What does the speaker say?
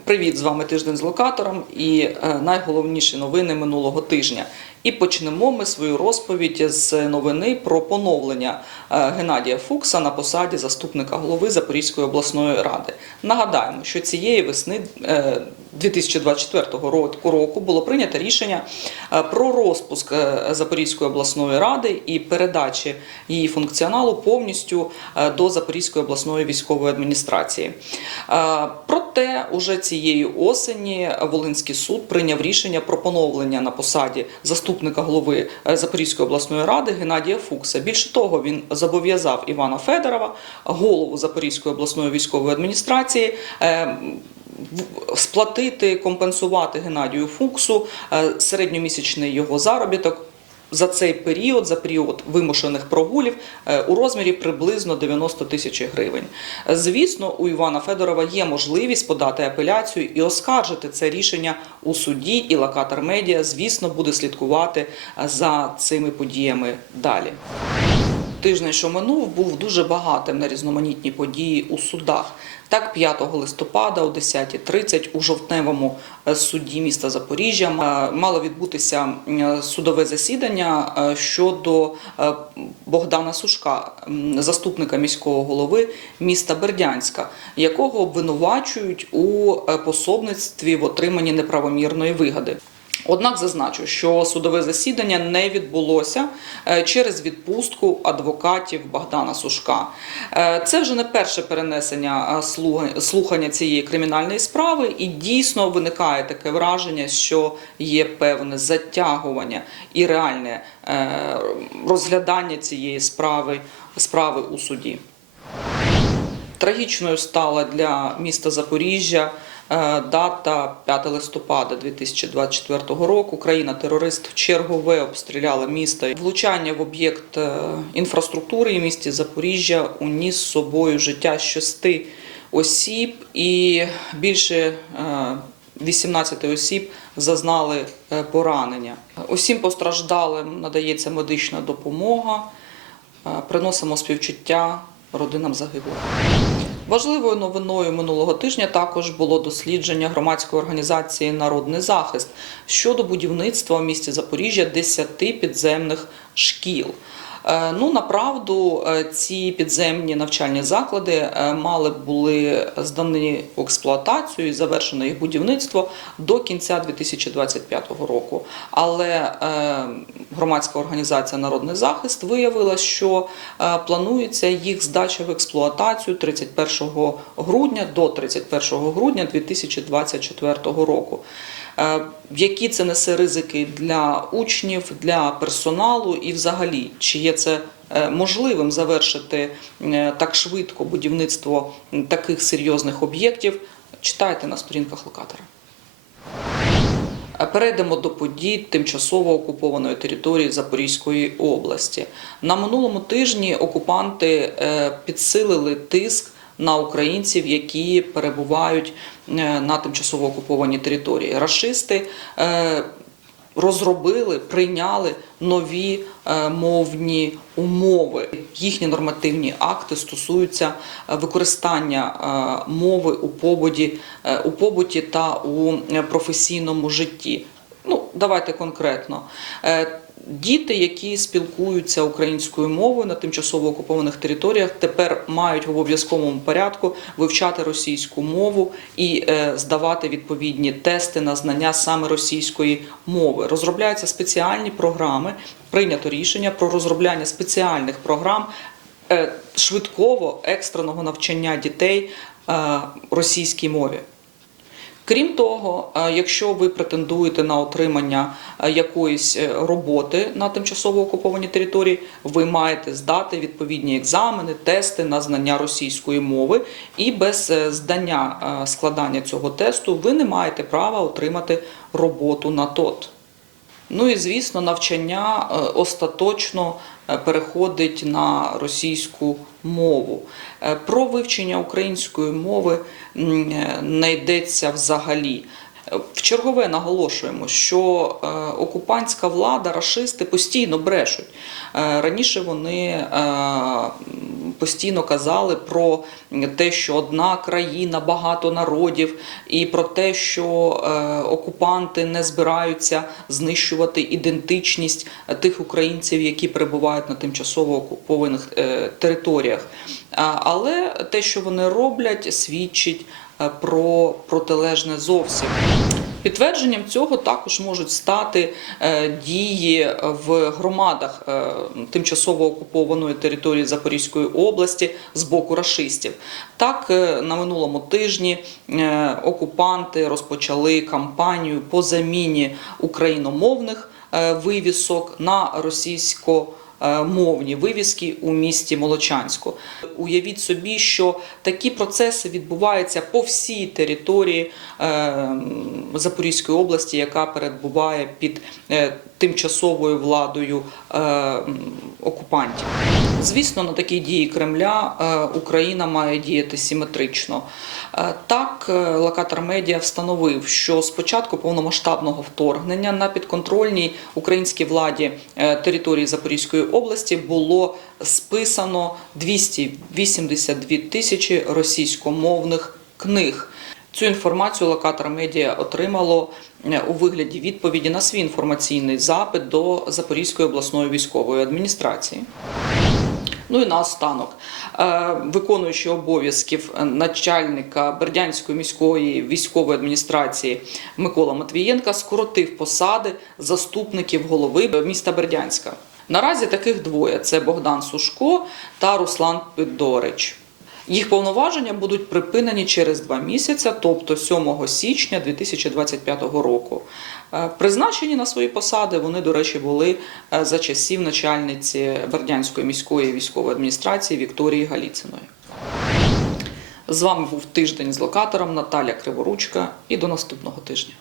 Привіт, з вами тиждень з локатором і е, найголовніші новини минулого тижня. І почнемо ми свою розповідь з новини про поновлення е, Геннадія Фукса на посаді заступника голови Запорізької обласної ради. Нагадаємо, що цієї весни е, 2024 ро- року було прийнято рішення е, про розпуск е, Запорізької обласної ради і передачі її функціоналу повністю е, до Запорізької обласної військової адміністрації. Проте уже цієї осені Волинський суд прийняв рішення про поновлення на посаді заступника голови Запорізької обласної ради Геннадія Фукса. Більше того, він зобов'язав Івана Федорова, голову Запорізької обласної військової адміністрації. Сплатити, компенсувати Геннадію Фуксу е, середньомісячний його заробіток за цей період, за період вимушених прогулів, е, у розмірі приблизно 90 тисяч гривень. Е, Звісно, у Івана Федорова є можливість подати апеляцію і оскаржити це рішення у суді, і локатор медіа, звісно, буде слідкувати за цими подіями далі. Тиждень, що минув, був дуже багатим на різноманітні події у судах. Так, 5 листопада о 10.30 у жовтневому е, суді міста Запоріжжя е, мало відбутися е, судове засідання щодо Богдана Сушка, заступника міського голови міста Бердянська, якого обвинувачують у пособництві в отриманні неправомірної вигоди. Однак зазначу, що судове засідання не відбулося е, через відпустку адвокатів Богдана Сушка. Е, Це вже не перше перенесення е, слухання цієї кримінальної справи, і дійсно виникає таке враження, що є певне затягування і реальне розглядання цієї справи, справи у суді. Трагічною стала для міста Запоріжжя дата 5 листопада 2024 року. Країна-терорист в чергове обстріляла місто. Влучання в об'єкт е, інфраструктури в місті Запоріжжя уніс з собою життя шести осіб і більше е, 18 осіб зазнали е, поранення. Усім постраждалим надається медична допомога. Е, Приносимо співчуття родинам загиблих. Важливою новиною минулого тижня також було дослідження громадської організації Народний захист щодо будівництва в місті Запоріжжя 10 підземних шкіл. Е, Ну, направду, е, ці підземні навчальні заклади е, мали були здані в експлуатацію і завершено їх будівництво до кінця 2025 року. Але громадська організація Народний захист виявила, що планується їх здача в експлуатацію 31 грудня до 31 грудня 2024 року. Е, Які це несе ризики для учнів, для персоналу і взагалі, чи є це е, можливим завершити е, так швидко будівництво таких серйозних об'єктів? Читайте на сторінках локатора. Перейдемо до подій тимчасово окупованої території Запорізької області. На минулому тижні окупанти підсилили тиск на українців, які перебувають е, на тимчасово окупованій території. Рашисти е, розробили, прийняли нові е, мовні умови. Їхні нормативні акти стосуються використання мови у побуті, у побуті та у професійному житті. Ну, давайте конкретно. Діти, які спілкуються українською мовою на тимчасово окупованих територіях, тепер мають в обов'язковому порядку вивчати російську мову і е, здавати відповідні тести на знання саме російської мови. Розробляються спеціальні програми. Прийнято рішення про розробляння спеціальних програм е, швидкого екстреного навчання дітей е, російській мові. Крім того, е, якщо ви претендуєте на отримання е, якоїсь е, роботи на тимчасово окупованій території, ви маєте здати відповідні екзамени, тести на знання російської мови, і без здання складання цього тесту ви не маєте права отримати роботу на ТОТ. Ну і звісно, навчання е, остаточно е, переходить на російську мову. Е, Про вивчення української мови не йдеться взагалі. В чергове наголошуємо, що е, окупантська влада, рашисти постійно брешуть. Е, Раніше вони е, постійно казали про те, що одна країна, багато народів, і про те, що окупанти не збираються знищувати ідентичність тих українців, які перебувають на тимчасово окупованих територіях. Але те, що вони роблять, свідчить про протилежне зовсім. Підтвердженням цього також можуть стати е, дії в громадах е, тимчасово окупованої території Запорізької області з боку рашистів. Так, е, на минулому тижні е, окупанти розпочали кампанію по заміні україномовних е, вивісок на російсько е, мовні вивіски у місті Молочанську. Уявіть собі, що такі процеси відбуваються по всій території е, Запорізької області, яка перебуває під е, тимчасовою владою е, окупантів. Звісно, на такі дії Кремля е, Україна має діяти симетрично. Е, Так, локатор медіа встановив, що з початку повномасштабного вторгнення на підконтрольній українській владі території Запорізької області було списано 282 тисячі російськомовних книг. Цю інформацію локатор медіа отримало е, у вигляді відповіді на свій інформаційний запит до Запорізької обласної військової адміністрації. Ну і наостанок, е, виконуючий обов'язків начальника Бердянської міської військової адміністрації Микола Матвієнка скоротив посади заступників голови міста Бердянська. Наразі таких двоє: це Богдан Сушко та Руслан Підорич. Їх повноваження будуть припинені через два місяці, тобто 7 січня 2025 року. Е, Призначені на свої посади вони, до речі, були е, за часів начальниці Бердянської міської військової адміністрації Вікторії Галіциної. З вами був тиждень з локатором Наталя Криворучка і до наступного тижня.